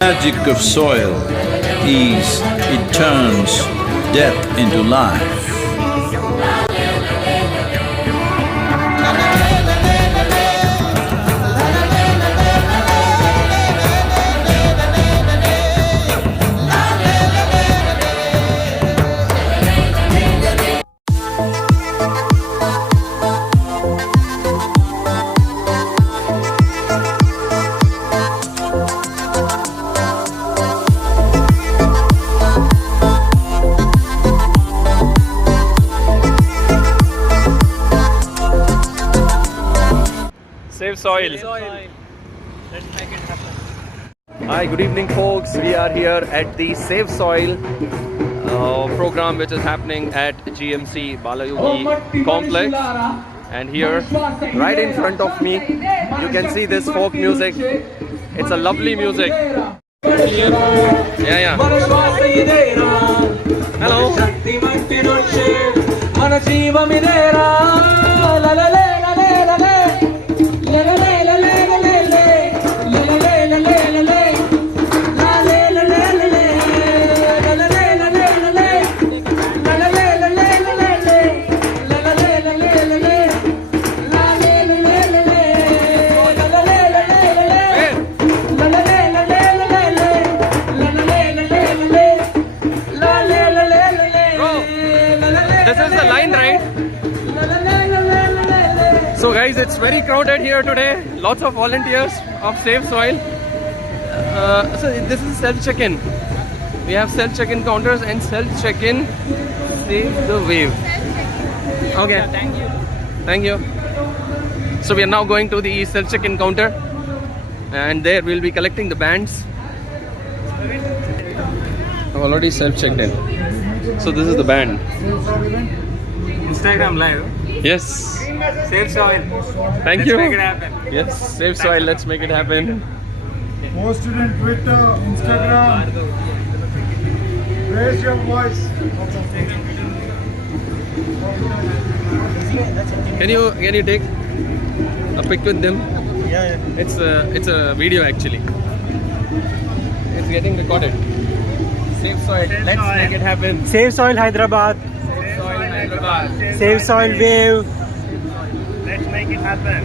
magic of soil is it turns death into life. Save soil. Let's make it happen. Hi, good evening, folks. We are here at the Save Soil program, which is happening at GMC Balayogi complex. And here, right in front of me, you can see this folk music. It's a lovely music. Yeah. Hello. So guys, it's very crowded here today. Lots of volunteers of Save Soil. So this is self-check-in. We have self-check-in counters and self-check-in Save the Wave. Okay. Thank you. So we are now going to the self-check-in counter, and there we'll be collecting the bands. I've already self-checked in. So this is the band. Instagram live. Yes. Save soil. Thank Let's you. make it happen. Yes, Save Soil, let's make it happen. Post it on Twitter, Instagram. Raise your voice. Can you take a pic with them? Yeah. It's a video actually. It's getting recorded. Save Soil, let's make it happen. Save soil Hyderabad. Save Soil Hyderabad. Save soil wave. Let's make it happen.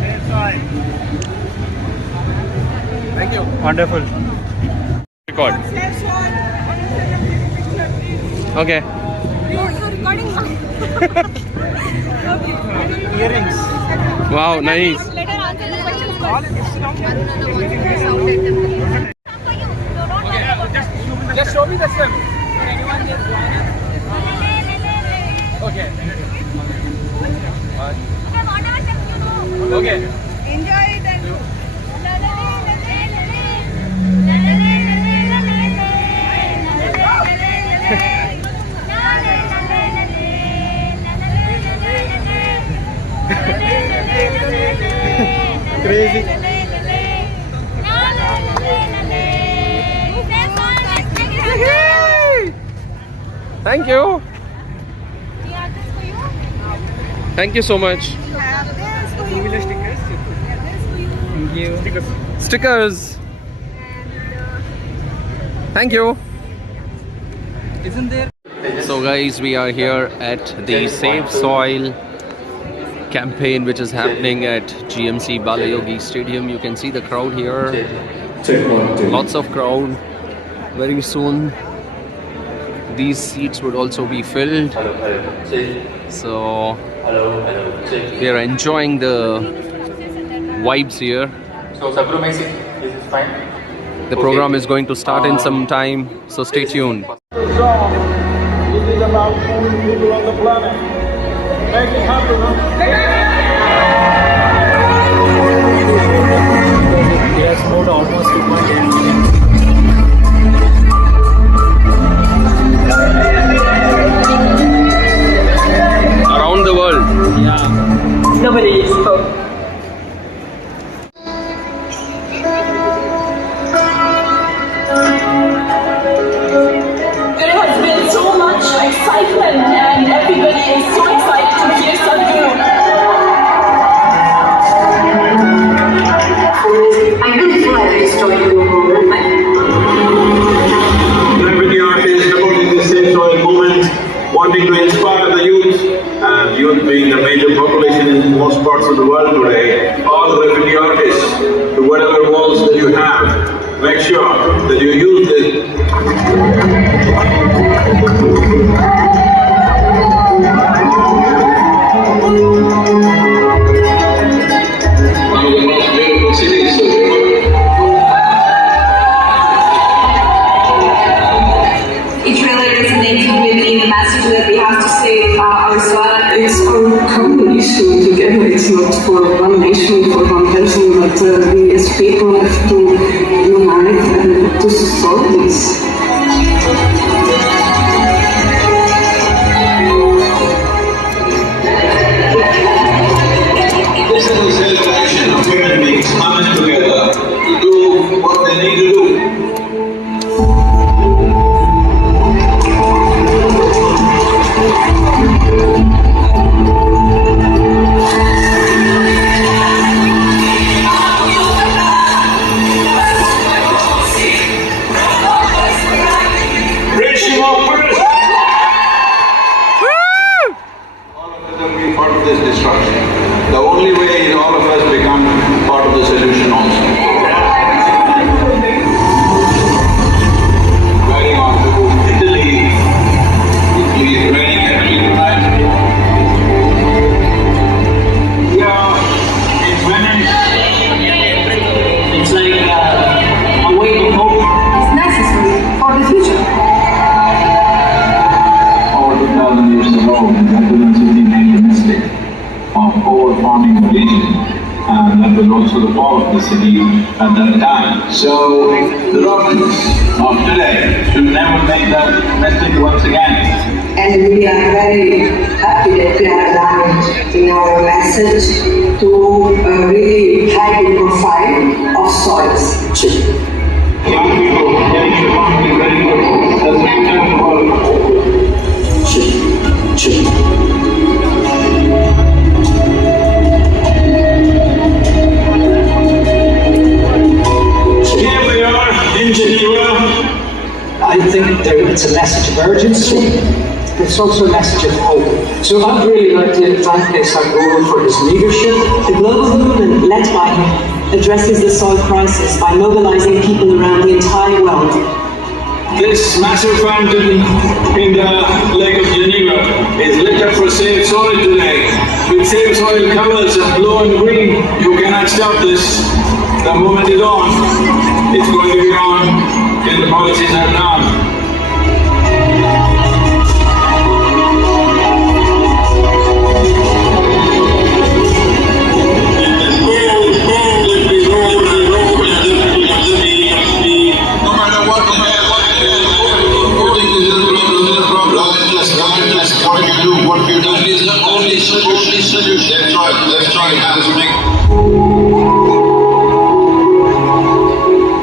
Save soil. Thank you. Wonderful. Record. Okay. Earrings. Wow, nice. Let her answer the questions. Just show me the step. Okay. Okay. Enjoy it and Crazy. Thank you. Thank you so much. Thank you. Stickers. Thank you. Isn't there? So guys, we are here at the Save Soil campaign, which is happening at GMC Balayogi Stadium. You can see the crowd here. Lots of crowd. Very soon these seats would also be filled. So we are enjoying the vibes here. So Sadhguru makes it. This is fine. The program is going to start in some time, so stay tuned. This is about moving people on the planet. Make it happen, It has moved almost 2.8. Around the world. Yeah. Nobody spoke. There has been so much excitement and everybody is so excited to hear Sadhguru. make sure that you use this. One of the most beautiful cities of the world. It really resonated with me, the message that we have to save our soil. It's our common issue together. It's not for one nation, for one person, but we as people have to unite and to solve this. This is a celebration of human beings coming together to do what they need to do. Reaching up first! All of us will be part of this destruction. The only way is all of us become part of the solution also. Going on to Italy. Italy is raining heavily tonight. Yeah, it's Venice. It's like a way of hope. It's necessary for the future. Over 2,000 years ago, Hyderabad city made the mistake of over-farming the region, and that was also the fall of the city at that time. So the Romans of today should never make that mistake once again. And we are very happy that we are aligned in our message to really high the profile of soils. Young people, getting your family ready for that's what we're talking about. Here we are in Geneva. I think it's a message of urgency. It's also a message of hope. So I'd really like to thank Sadhguru for his leadership. The global movement led by him addresses the soil crisis by mobilizing people around the entire world. This massive fountain in the Lake of Geneva is lit up for Save Soil today. With Save Soil colors of blue and green, you cannot stop this. The moment is on. It's going to be on till the policies are done.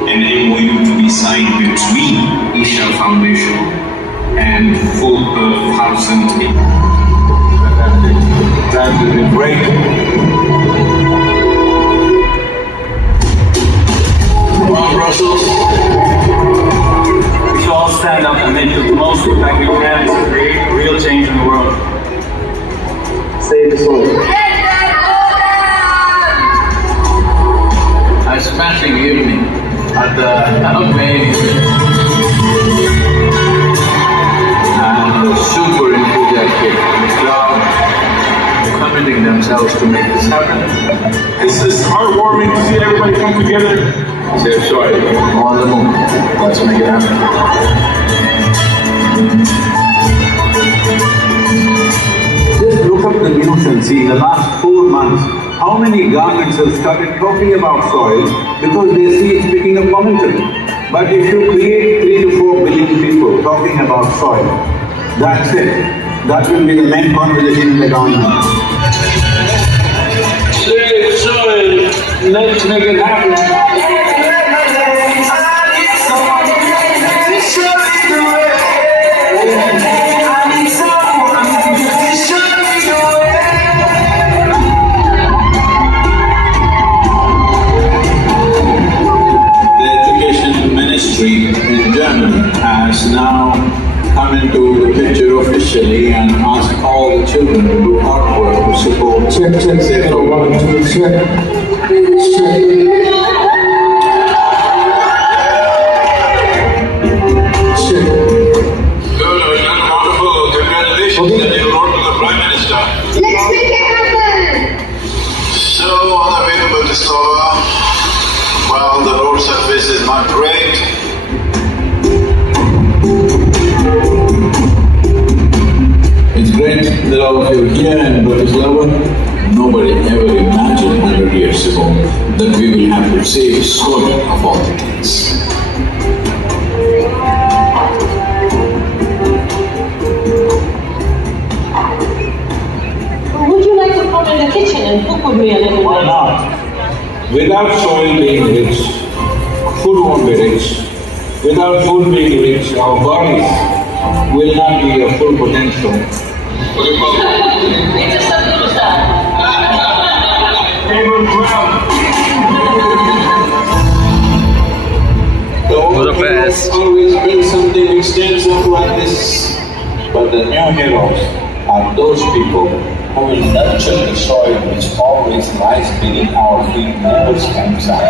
An MOU to be signed between Isha Foundation and 4,000 people. Times have been great. Come on, Brussels. We should all stand up and make the most impact we can to create real change in the world. Save the soil. A smashing evening at the main and super enthusiastic crowd committing themselves to make this happen. It's heartwarming to see everybody come together. Save soil on the move. Let's make it happen. Just look up the news and see in the last 4 months how many governments have started talking about soil because they see it's picking up momentum. But if you create 3 to 4 billion people talking about soil, that's it. That will be the main conversation in the government. Save soil, let's make it happen. In Germany has now come into the picture officially and asked all the children to do artwork to support Check. 1, 2, check. road surface is not great. It's great that all of you are here in Bratislava. Nobody ever imagined 100 years ago that we will have to save soil of all the things. Would you like to come in the kitchen and cook with me a little bit? Why not? Without soil being rich, food won't be rich. Without food being rich, our bodies will not be of full potential. It's a Sadhguru style. The old Budapest. heroes always build something which stands up like this. But the new heroes are those people who will nurture the soil which always lies beneath our feet never stands up.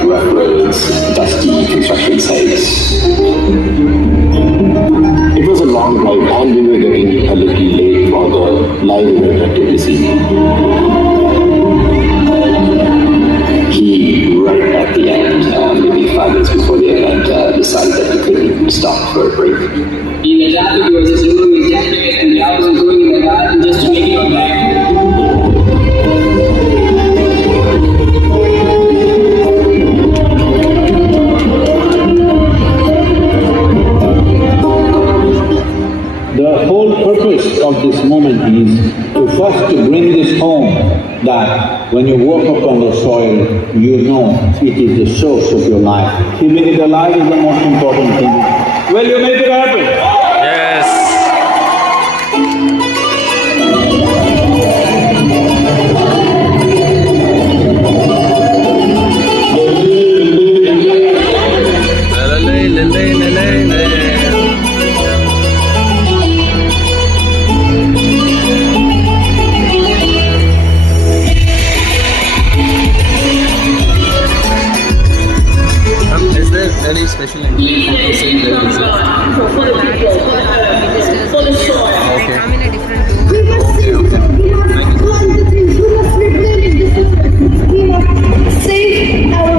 Rough roads, dusty construction sites. It was a long drive and we were getting a little late for the live event activity. He, right at the end, maybe 5 minutes before the event, decided that he couldn't stop for a break. He adapted to his room, he decorated, and I was going in the garden just to make it on back. The whole purpose of this moment is to first to bring this home that when you walk upon the soil, you know it is the source of your life. Keeping it alive is the most important thing. Will you make it happen? Yes. Is there any special ingredient for the same For the soil. Okay. Come in a different room. Save our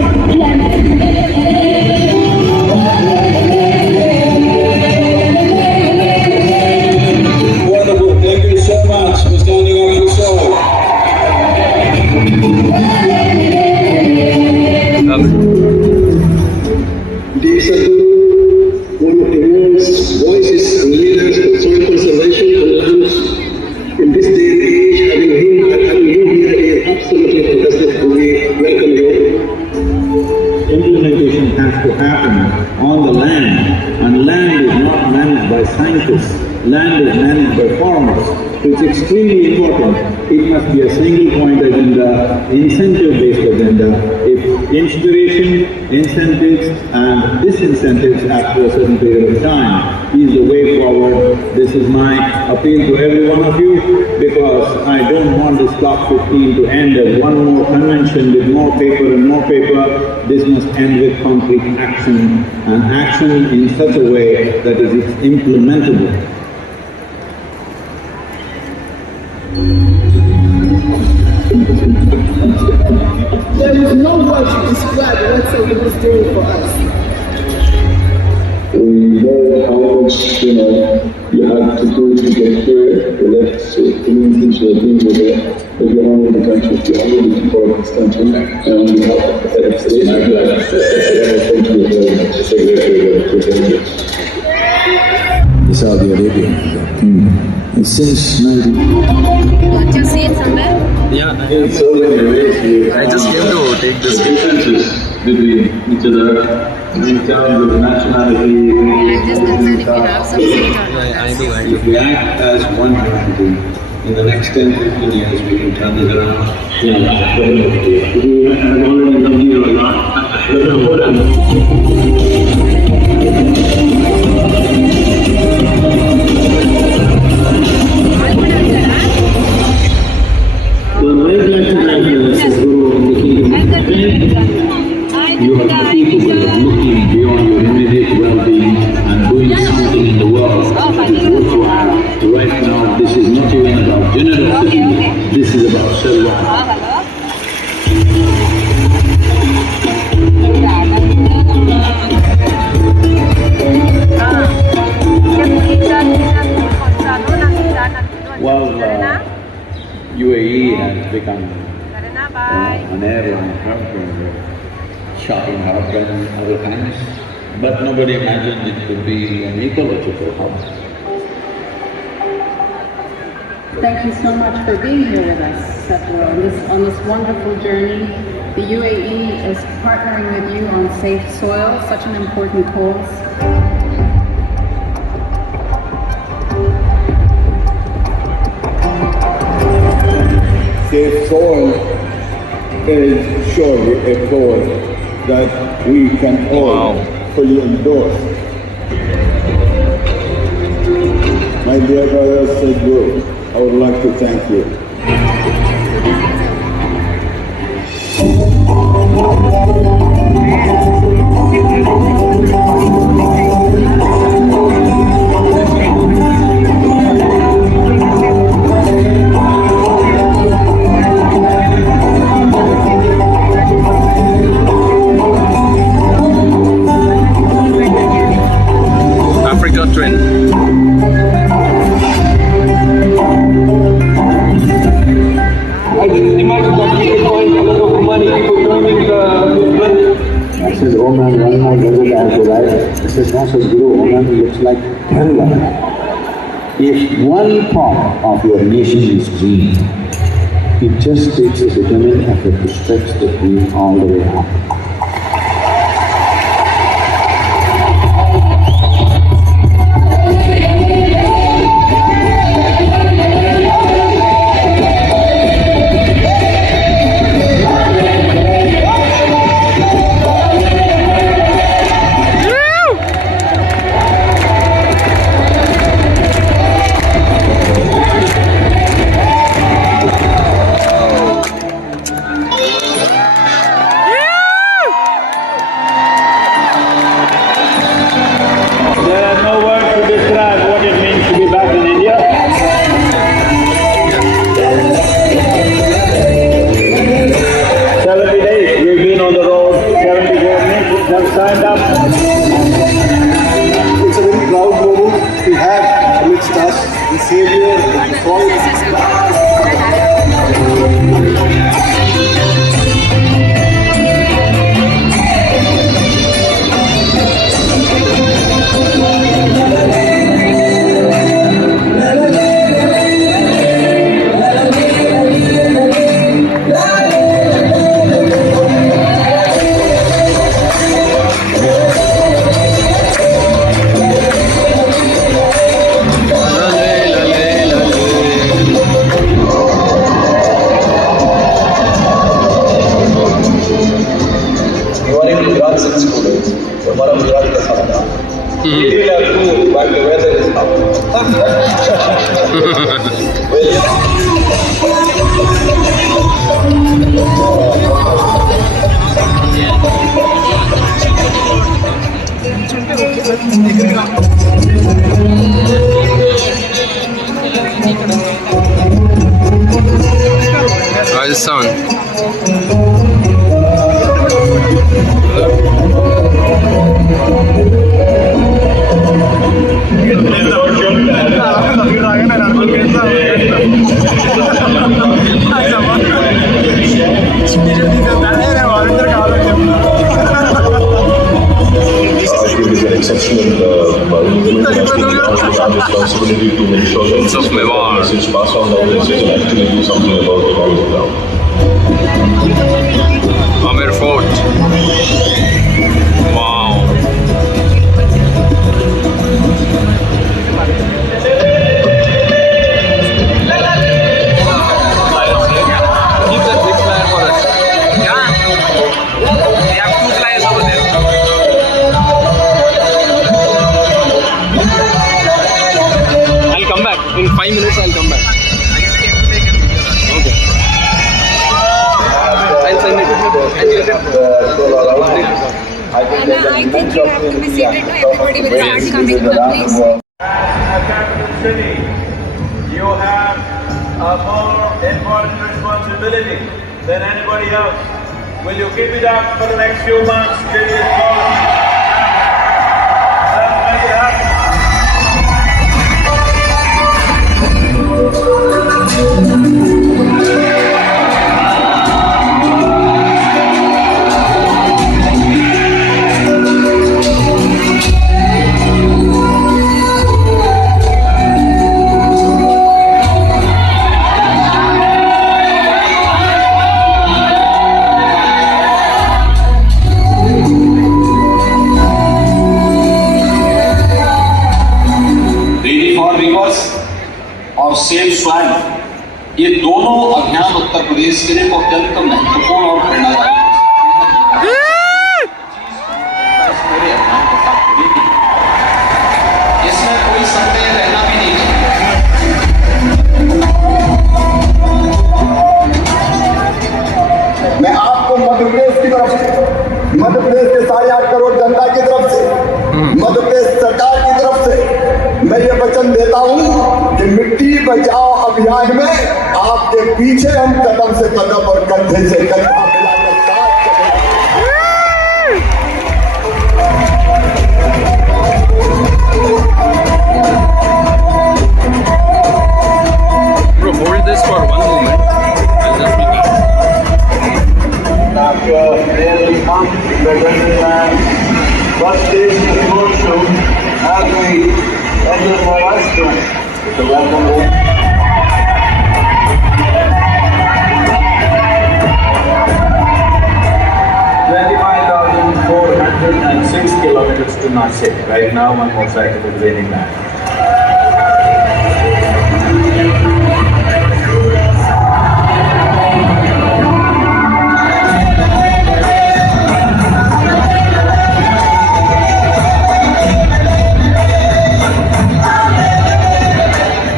Wonderful, thank you so much for standing on the soil. Dear Sadhguru, one of the world's voices and leaders of soil conservation and lands, in this day and age, having you here is absolutely fantastic. We welcome you. Implementation has to happen on the land, and land is not managed by scientists, land is managed by farmers. So it's extremely important. It must be a single point agenda, incentive-based agenda. If inspiration, incentives and disincentives after a certain period of time is the way forward, this is my appeal to every one of you, because I don't want this Talk 15 to end as one more convention with more paper and more paper. This must end with concrete action, and action in such a way that is implementable. There is no word to describe what Sadhguru is doing for us. We know how much, you have to do to get here. The left communities who have been here, but you're all over the country, you're all over the support this country, and we have a pathetic state. Thank you very much. Saudi Arabia. Since 19… Don't you see it somewhere? Yeah, In so many ways, I just came to take this differences between each other in terms of nationality. I'm just concerned if you have some seat or not. I do. If we act as one community, in the next 10-15 years we can turn this around. Yeah, we have already done here a Well, we're glad to have Sadhguru in the kingdom. You are capable of looking beyond your immediate well-being and doing something in the world that is worthwhile. Right now, this is not even about generosity, this is about survival. Well, UAE has become an airline hub, shopping hub and other things, but nobody imagined it could be an ecological hub. Thank you so much for being here with us, Sadhguru, on this wonderful journey. The UAE is partnering with you on Safe Soil, such an important cause. Safe Soil is surely a cause that we can all fully endorse. My dear brother Sadhguru, I would like to thank you. Africa Twin. I said, oh man, one more desert I have to ride. I said, no, Sadhguru, oh man, it looks like Kerala. If one part of your nation is green, it just takes a determined effort to stretch the green all the way up. Signed up. It's a very proud moment to have amidst us the Savior, the soil. Rajasthan. Responsibility to make sure that this message pass on the message and actually do something about it on the ground. Amir Fort. Wow. Keep that big flyer for us. Yeah. We have 2 flyers over there. show our outings. I think you have to be seated. Everybody will start coming, please. Capital city, you have a more important responsibility than anybody else. Will you keep it up for the next few months till you let's make it happen. और save स्वयं, ये दोनों अभियान उत्तर प्रदेश के लिए अत्यंत महत्वपूर्ण और प्रेरणादायी इसमें कोई संदेह रहना भी नहीं चाहिए। मैं आपको मध्य प्रदेश की तरफ से, मध्य प्रदेश के 8.5 करोड़ जनता की तरफ से, मध्य प्रदेश सरकार की तरफ से मैं ये वचन देता हूँ कि मिट्टी बचाओ अभियान में आपके पीछे हम कदम से कदम और कंधे से कंधा मिलाकर साथ Bro, hold this for one moment. I'll just be After nearly month, we're going to first stage of the road show as we enter Maharashtra. So welcome home. 25,406 kilometers to Nashik. Right now, my motorcycle is raining back.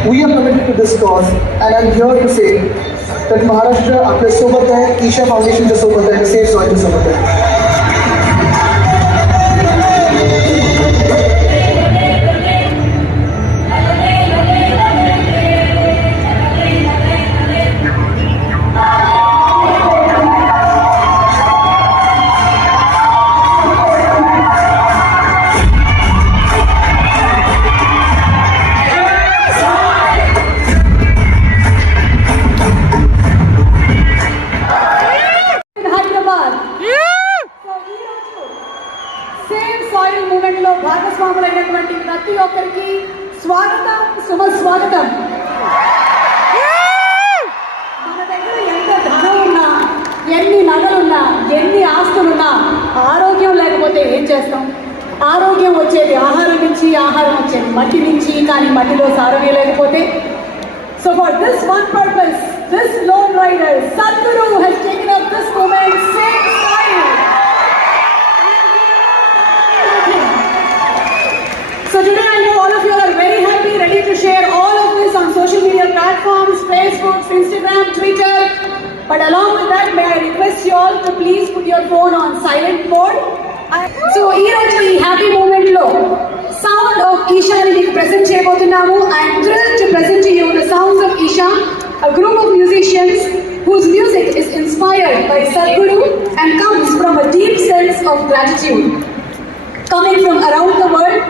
We are committed to this cause, and I'm here to say that Maharashtra आपके सोबत है, Isha foundation के सोबत है, safe soil के सोबत है। Hyderabad. So, same soil movement లో భాగస్వాములైనటువంటి ప్రతి ఒక్కరికి స్వాగతం, సుమస్వాగతం. మన దగ్గర ఎంత ధనం ఉన్నా, ఎన్ని నగలున్నా, ఎన్ని ఆస్తులున్నా ఆరోగ్యం లేకపోతే ఏం చేస్తాం? ఆరోగ్యం వచ్చేది ఆహారం నుంచి, ఆహారం వచ్చేది మట్టి నుంచి, కానీ మట్టిలో సారమే లేకపోతే. So for this one purpose, this lone rider, Sadhguru has taken up this movement, Save Soil. So today I know all of you are very happy, ready to share all of this on social media platforms, Facebook, Instagram, Twitter. But along with that, may I request you all to please put your phone on silent mode. So ee happy moment lo sound of Isha ni present cheyabothunnamo. I am thrilled to present to you the sounds of Isha, a group of musicians whose music is inspired by Sadhguru and comes from a deep sense of gratitude. Coming from around the world,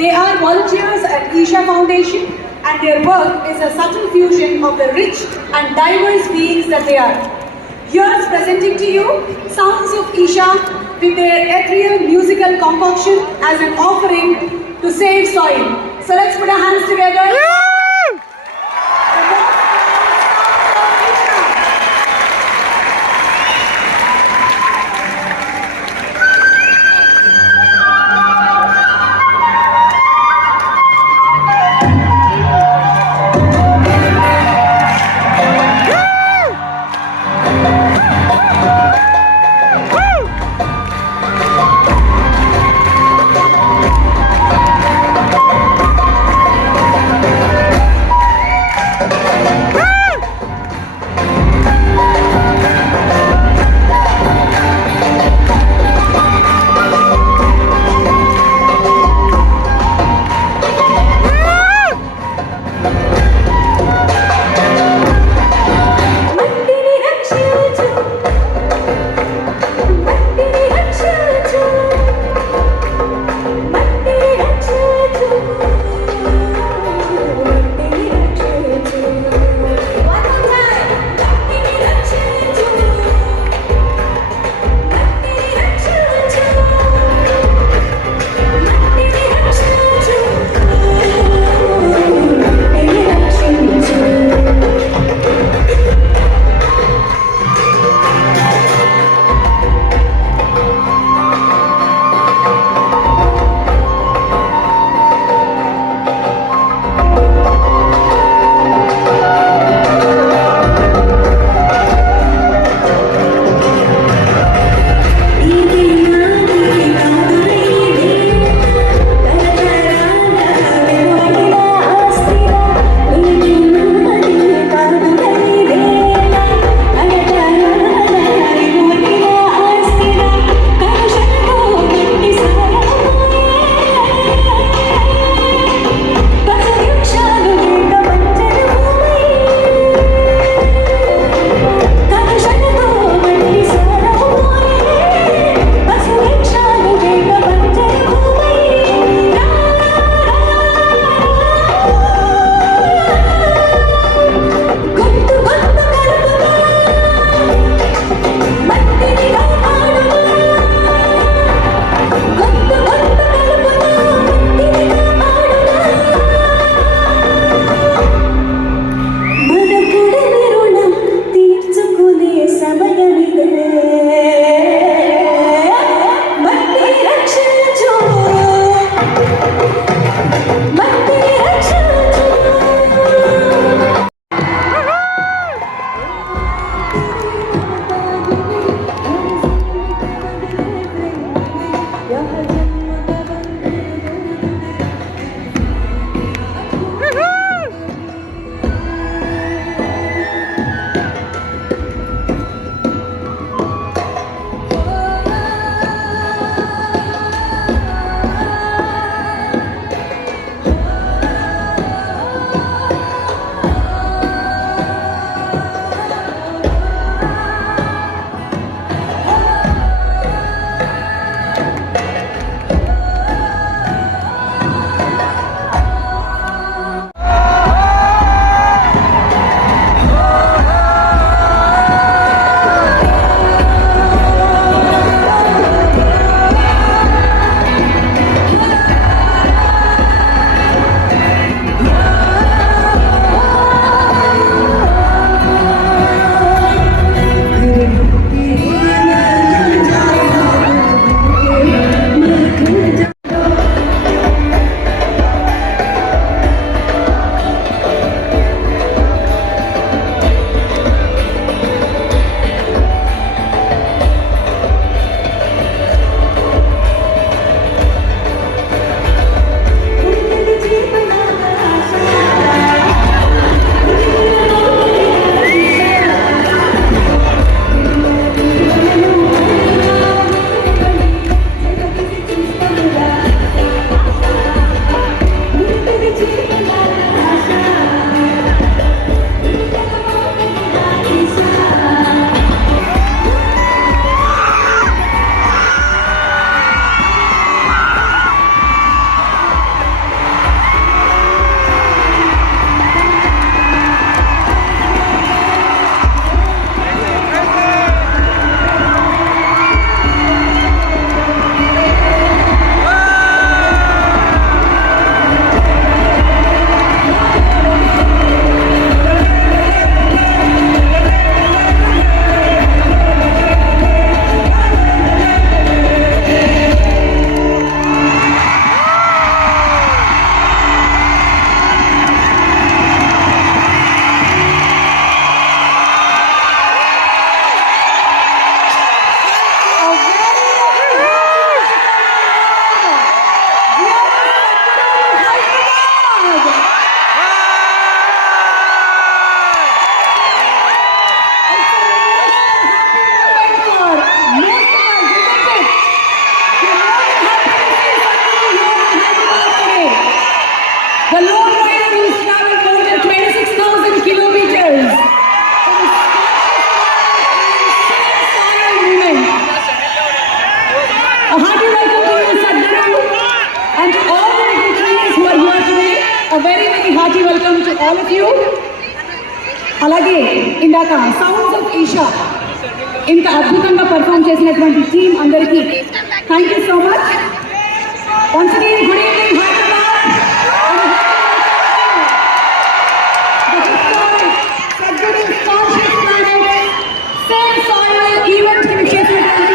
they are volunteers at Isha Foundation, and their work is a subtle fusion of the rich and diverse beings that they are. Here's presenting to you sounds of Isha with their ethereal musical concoction as an offering to save soil. So let's put our hands together. A hearty welcome to you, Sadhguru, and to all the dignitaries who are here today. A very, very hearty welcome to all of you. అలాగే ఇందాక sounds of Isha ఇంత అద్భుతంగా perform చేసినటువంటి team అందరికీ thank you so much. Once again good evening Hyderabad. Sadhguru Conscious Planet Save Soil event కి చేసినటువంటి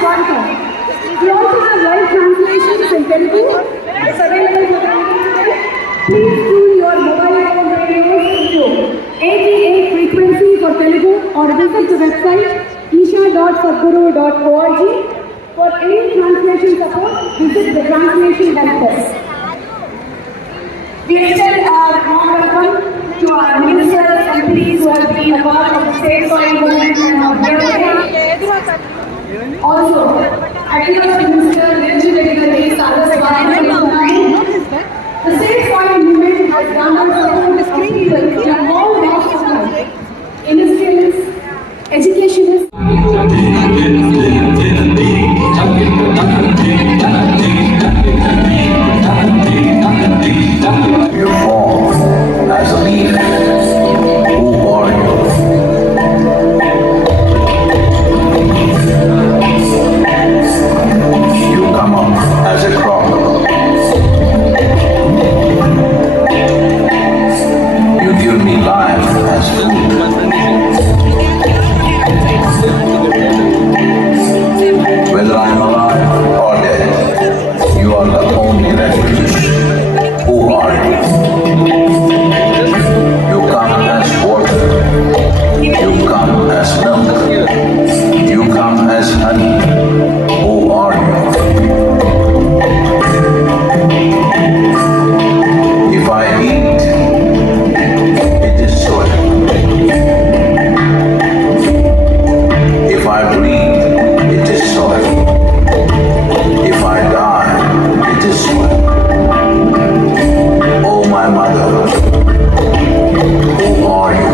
స్వాగతం. We also have live translations in Telugu. It's available for today. Please tune your mobile phone radios into 88 frequency for Telugu or visit the website isha.sadhguru.org. For any translation support, visit the translation help desk. We extend our warm welcome to our ministers and MPs who have been a part of the Save Soil movement and of their day. Also, Agriculture Minister Nirjivegari the Save Soil movement has garnered support of people in all walks of life, industrialists, educationists. You fall as a leaf. Who are you? You come up as a crop. You give me life as food. Whether I'm alive or dead, you are the only refuge. Who are you? You come as water. You come as milk. You come as honey. Who are you? If I eat, it is soil. If I breathe, it is soil. If I die, it is soil. Oh, my mother, who are you?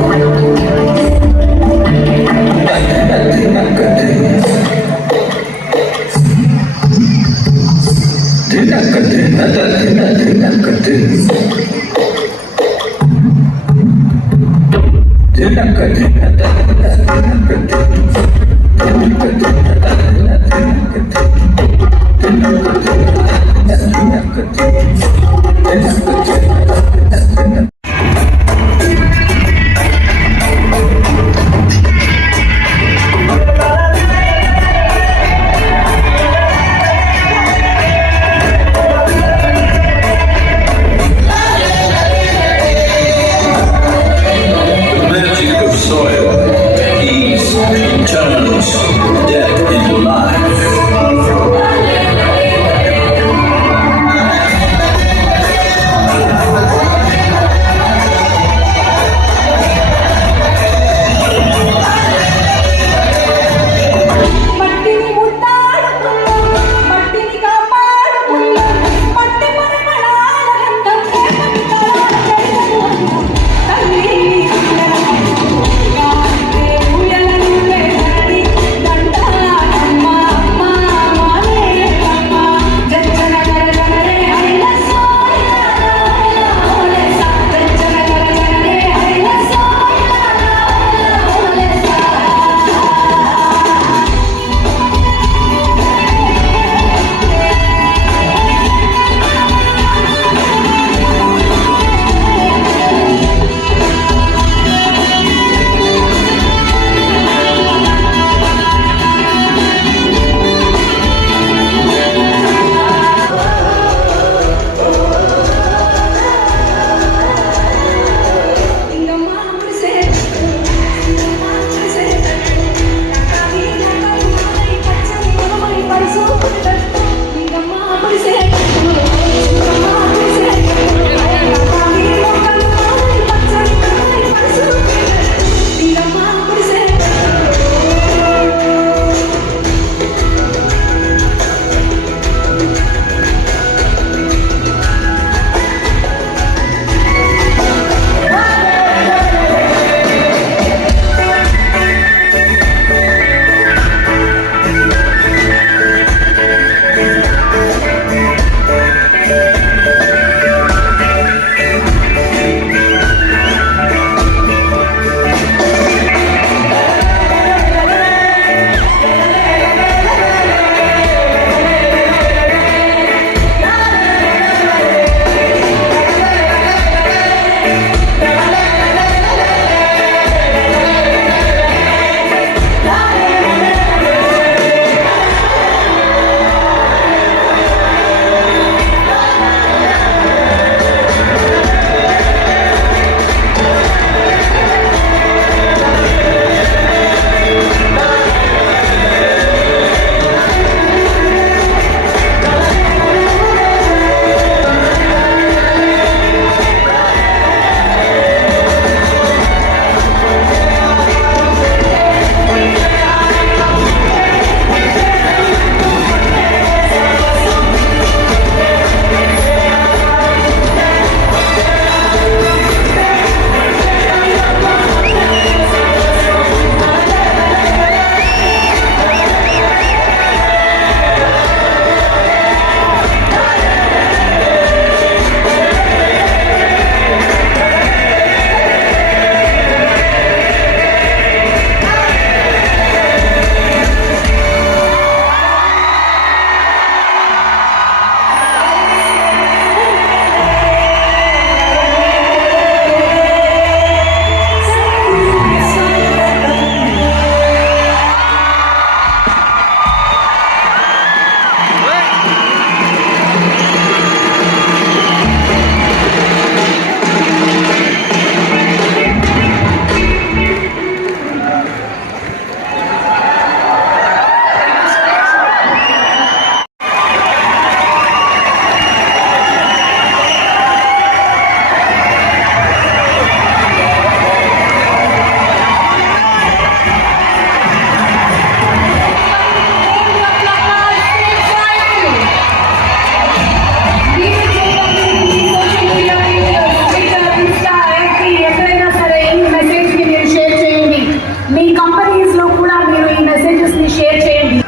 countries lo kuda meeru ee messages ni share cheyandi.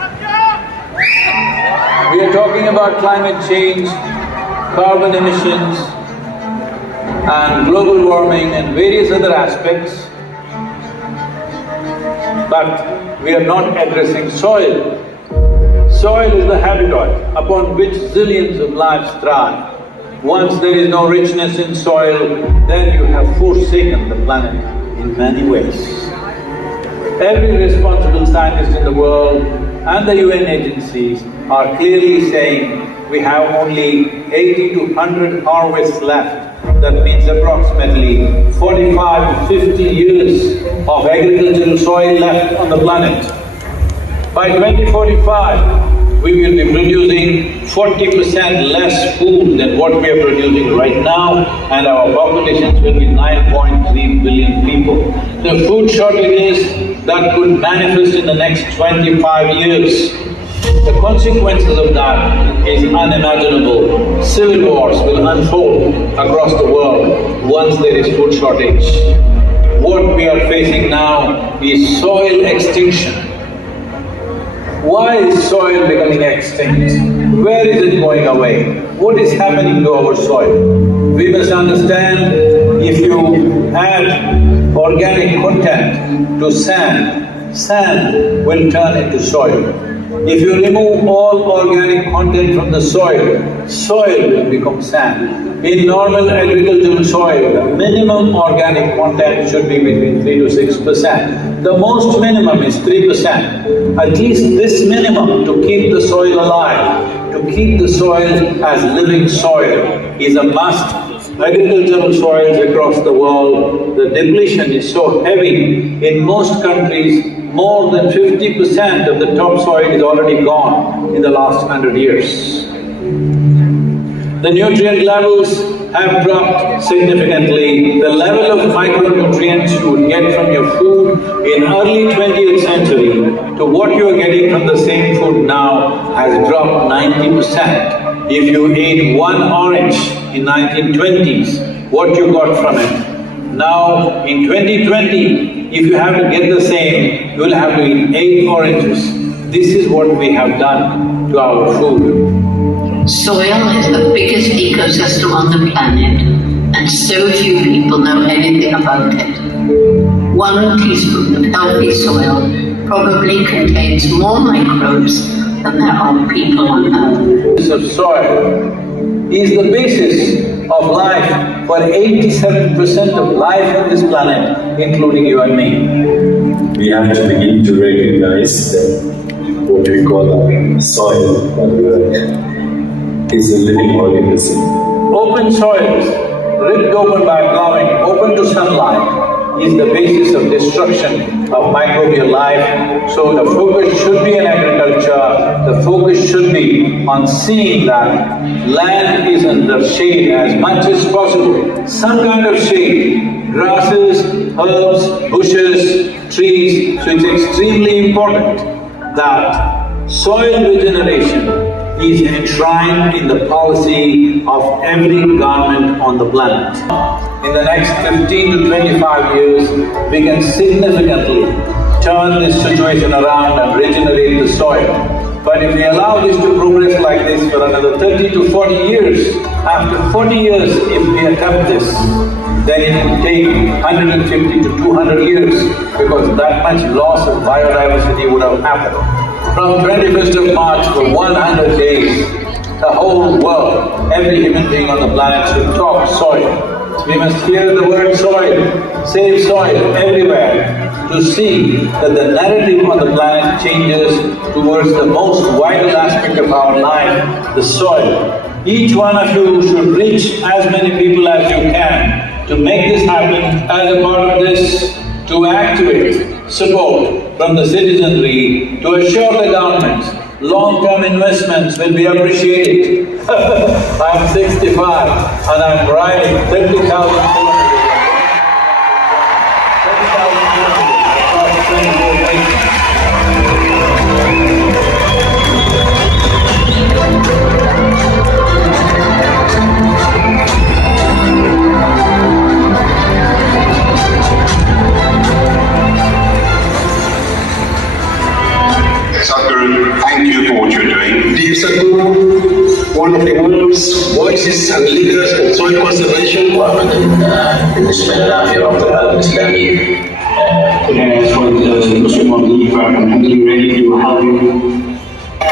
We are talking about climate change, carbon emissions and global warming and various other aspects, but we are not addressing soil. Soil is the habitat upon which zillions of lives thrive. Once there is no richness in soil, then you have forsaken the planet in many ways. Every responsible scientist in the world and the UN agencies are clearly saying we have only 80 to 100 harvests left. That means approximately 45 to 50 years of agricultural soil left on the planet. By 2045, we will be producing 40% less food than what we are producing right now, and our populations will be 9.3 billion people. The food shortages that could manifest in the next 25 years, the consequences of that is unimaginable. Civil wars will unfold across the world once there is food shortage. What we are facing now is soil extinction. Why is soil becoming extinct? Where is it going away? What is happening to our soil? We must understand, if you add organic content to sand, sand will turn into soil. If you remove all organic content from the soil, soil will become sand. In normal agricultural soil, the minimum organic content should be between 3 to 6%. The most minimum is 3%. At least this minimum to keep the soil alive, to keep the soil as living soil is a must. Agricultural soils across the world, the depletion is so heavy. In most countries, more than 50% of the topsoil is already gone in the last 100 years. The nutrient levels have dropped significantly. The level of micronutrients you would get from your food in early 20th century to what you are getting from the same food now has dropped 90%. If you ate one orange in 1920s, what you got from it? Now, in 2020, if you have to get the same, you will have to eat 8 oranges. This is what we have done to our food. Soil is the biggest ecosystem on the planet, and so few people know anything about it. 1 teaspoon of healthy soil probably contains more microbes than there are people on Earth. Of soil is the basis of life for 87% of life on this planet, including you and me. We have to begin to recognize that what we call soil is a living organism. Open soils, ripped open by plowing, open to sunlight, is the basis of destruction of microbial life. So the focus should be in agriculture, the focus should be on seeing that land is under shade as much as possible, some kind of shade, grasses, herbs, bushes, trees. So it's extremely important that soil regeneration is enshrined in the policy of every government on the planet. In the next 15 to 25 years, we can significantly turn this situation around and regenerate the soil. But if we allow this to progress like this for another 30 to 40 years, after 40 years, if we attempt this, then it will take 150 to 200 years, because that much loss of biodiversity would have happened. From 21st of March for 100 days, the whole world, every human being on the planet should talk soil. We must hear the word soil, save soil everywhere, to see that the narrative on the planet changes towards the most vital aspect of our life, the soil. Each one of you should reach as many people as you can to make this happen. As a part of this, to activate support from the citizenry, to assure the governments long-term investments will be appreciated. I'm 65 and I'm riding 30,000 kilometers. 30,000 kilometers across 24 nations. Sadhguru, thank you for what you're doing. Dear Sadhguru, one of the world's voices and leaders in soil conservation. بالنسبة للعافية رب العالمين الإسلامي. Today I want Muslim League and I'm ready to help you.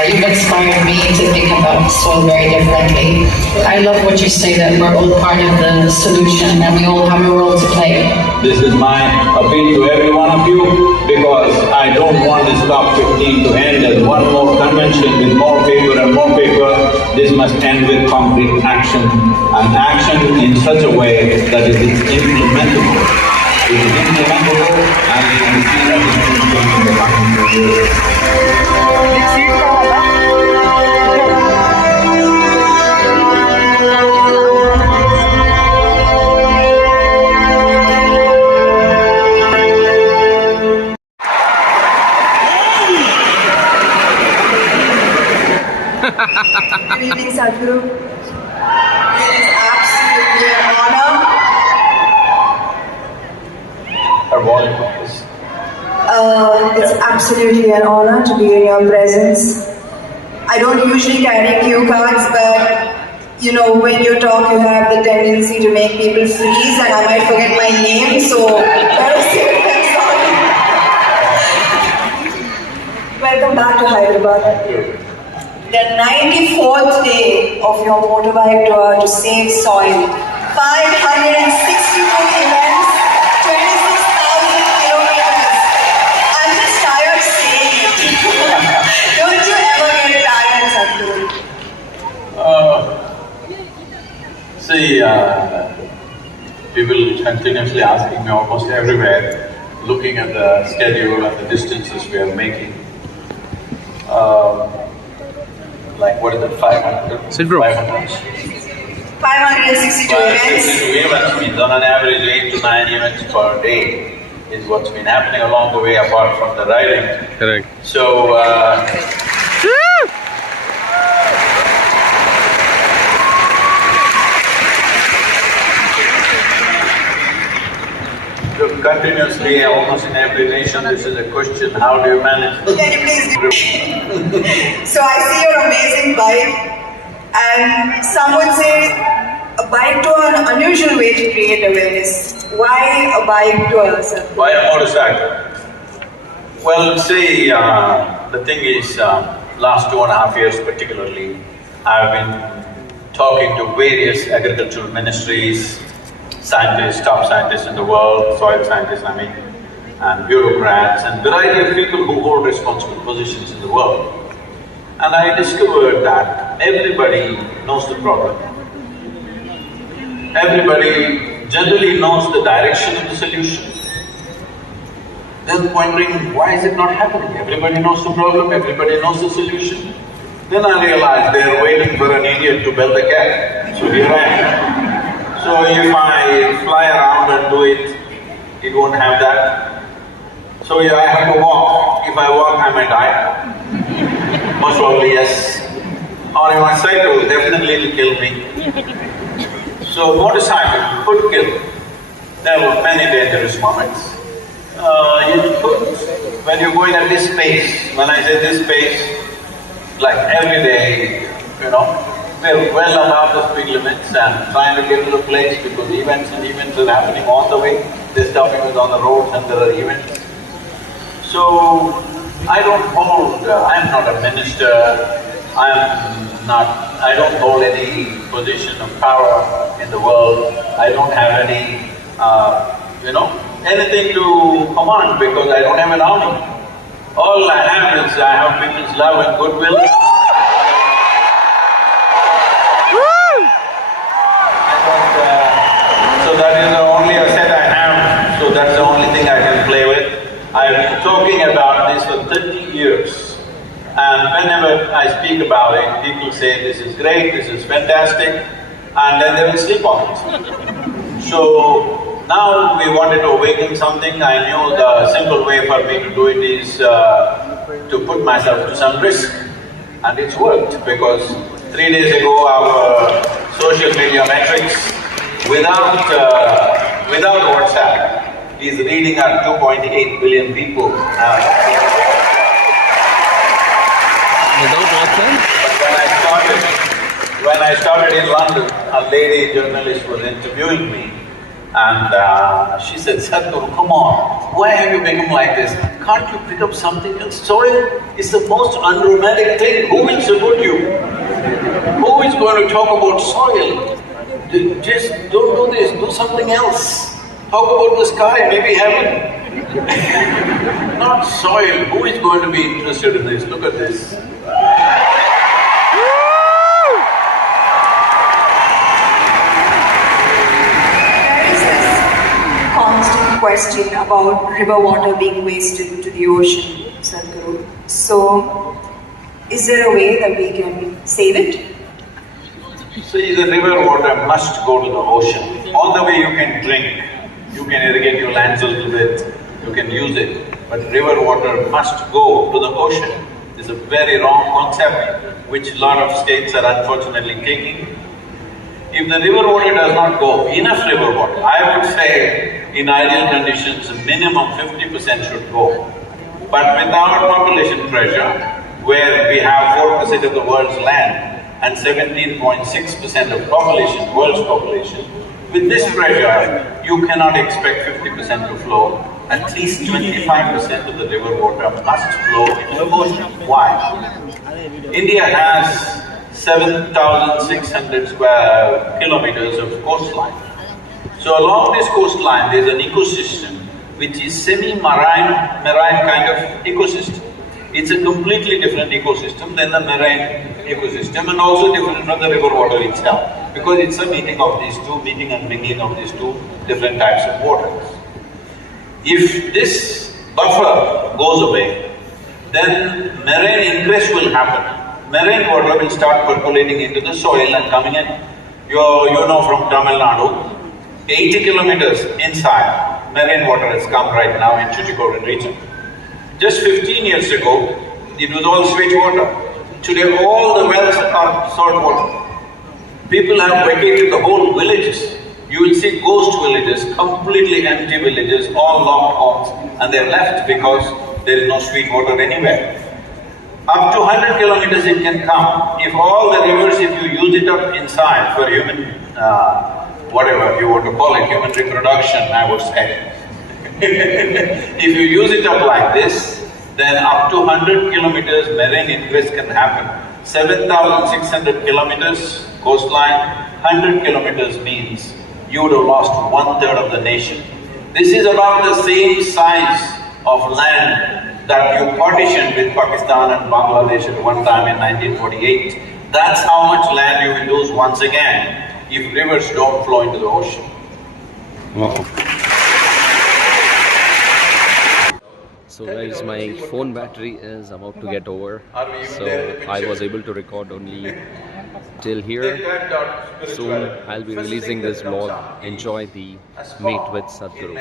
You've inspired me to think about soil very differently. I love what you say that we're all part of the solution and we all have a role to play. This is my appeal to every one of you, because I don't want this COP15 to end as one more convention with more paper and more paper. This must end with concrete action, and action in such a way that it is implementable. It is implementable, and we can see that it is going in the coming years. Good evening, Sadhguru. It is absolutely an honor. It's absolutely an honor to be in your presence. I don't usually carry cue cards, but you know, when you talk, you have the tendency to make people freeze, and I might forget my name, so welcome back to Hyderabad. The 94th day of your motorbike tour to save soil. 562 events, 26,000 kilometers. I'm just tired saying it. Don't you ever get tired, Sadhguru? People continuously asking me almost everywhere, looking at the schedule and the distances we are making. Like what is it, 500? Sit bro. 562 events. 562 events means on an average 8 to 9 events per day is what's been happening along the way apart from the riding. Correct. So, continuously, almost in every nation, this is a question, how do you manage? Can you please? So I see your amazing bike, and some would say a bike tour, an unusual way to create awareness. Why a bike tour, sir? Why a motorcycle? Well, see, the thing is, last 2.5 years particularly, I've been talking to various agricultural ministries, scientists, top scientists in the world, soil scientists I mean, and bureaucrats and variety of people who hold responsible positions in the world. And I discovered that everybody knows the problem. Everybody generally knows the direction of the solution. Then wondering, why is it not happening? Everybody knows the problem, everybody knows the solution. Then I realized they're waiting for an idiot to build a cat. So here I am. So if I fly around and do it, it won't have that. So yeah, I have to walk. If I walk, I might die. Most probably yes. Or if I cycle, definitely it will kill me. So motorcycle could kill. There were many dangerous moments. When you're going at this pace, when I say this pace, like every day, you know, we're well above the speed limits and trying to get to the place because events are happening on the way. This stopping is on the roads and there are events. So, I I'm not a minister, I don't hold any position of power in the world. I don't have any, anything to command because I don't have an army. All I have is I have people's love and goodwill. So that is the only asset I have, so that's the only thing I can play with. I've been talking about this for 30 years, and whenever I speak about it, people say this is great, this is fantastic, and then they will sleep on it. So now we wanted to awaken something. I knew the simple way for me to do it is to put myself to some risk, and it's worked because 3 days ago our social media metrics without WhatsApp is reading at 2.8 billion people. When I started in London, a lady journalist was interviewing me, and she said, "Sadhguru, come on, why have you become like this? Can't you pick up something else? Soil is the most unromantic thing. Who will support you? Who is going to talk about soil? Just don't do this, do something else. How about the sky, maybe heaven? Not soil. Who is going to be interested in this? Look at this." Constant question about river water being wasted into the ocean, Sadhguru. So, is there a way that we can save it? See, the river water must go to the ocean. All the way you can drink, you can irrigate your lands a little bit, you can use it, but river water must go to the ocean. It's a very wrong concept which a lot of states are unfortunately taking. If the river water does not go, enough river water, I would say in ideal conditions, minimum 50% should go. But with our population pressure, where we have 4% of the world's land and 17.6% of population, world's population, with this pressure, you cannot expect 50% to flow. At least 25% of the river water must flow into the ocean. Why? India has 7,600 square kilometers of coastline. So along this coastline, there's an ecosystem which is semi-marine kind of ecosystem. It's a completely different ecosystem than the marine ecosystem, and also different from the river water itself, because it's a meeting of these two, meeting and mingling of these two different types of waters. If this buffer goes away, then marine ingress will happen. Marine water will start percolating into the soil and coming in. You know from Tamil Nadu, 80 kilometers inside, marine water has come right now in Tuticorin region. Just 15 years ago, it was all sweet water. Today all the wells are salt water. People have vacated the whole villages. You will see ghost villages, completely empty villages, all locked homes, and they're left because there is no sweet water anywhere. Up to 100 kilometers it can come. If all the rivers, if you use it up inside for human, whatever you want to call it, human reproduction, I would say. If you use it up like this, then up to 100 kilometers marine ingress can happen. 7,600 kilometers coastline, 100 kilometers means you would have lost 1/3 of the nation. This is about the same size of land that you partitioned with Pakistan and Bangladesh at one time in 1948. That's how much land you will lose once again if rivers don't flow into the ocean. Wow. So guys, my phone battery is about to get over, so I was able to record only till here. Soon I'll be releasing this vlog. Enjoy the Meet with Sadhguru.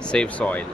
Save soil.